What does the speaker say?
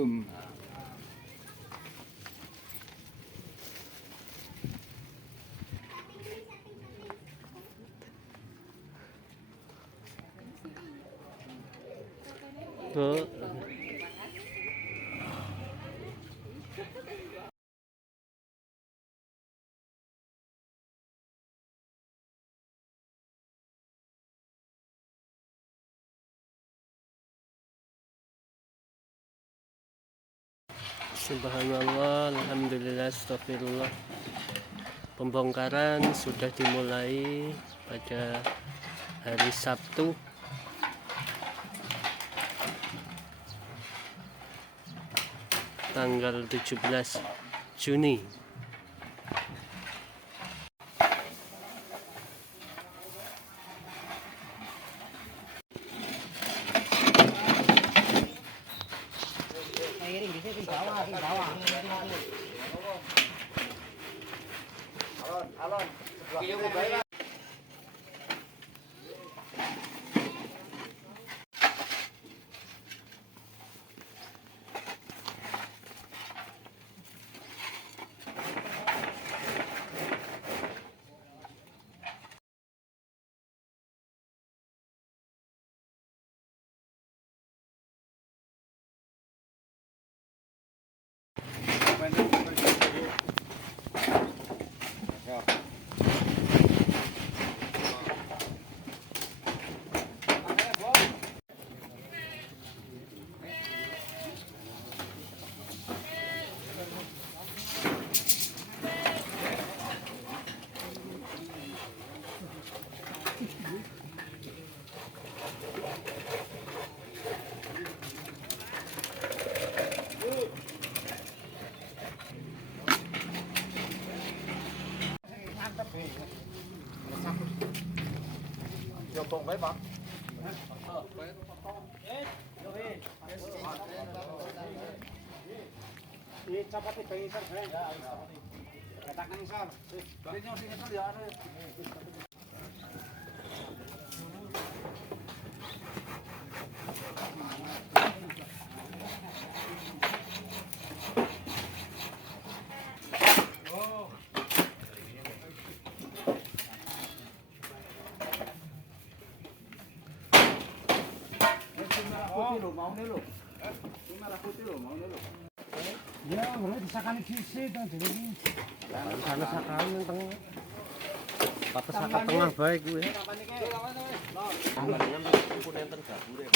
Assalamualaikum. Tuh. Subhanallah, alhamdulillah, astagfirullah. Pembongkaran sudah dimulai pada hari Sabtu tanggal 17 Juni. Jopong bae, Pak. Capati pengisar, katakan sar. Balinya sini tuh ya ada. Mau nih lo. Merah putih lo, mau nih lo. Ya, boleh disakani dhisik to jenenge. Sana sakan yang tengah. Patah sakat tengah baik gue. Kapan iki? Lho. Enten gabure, enten gabure.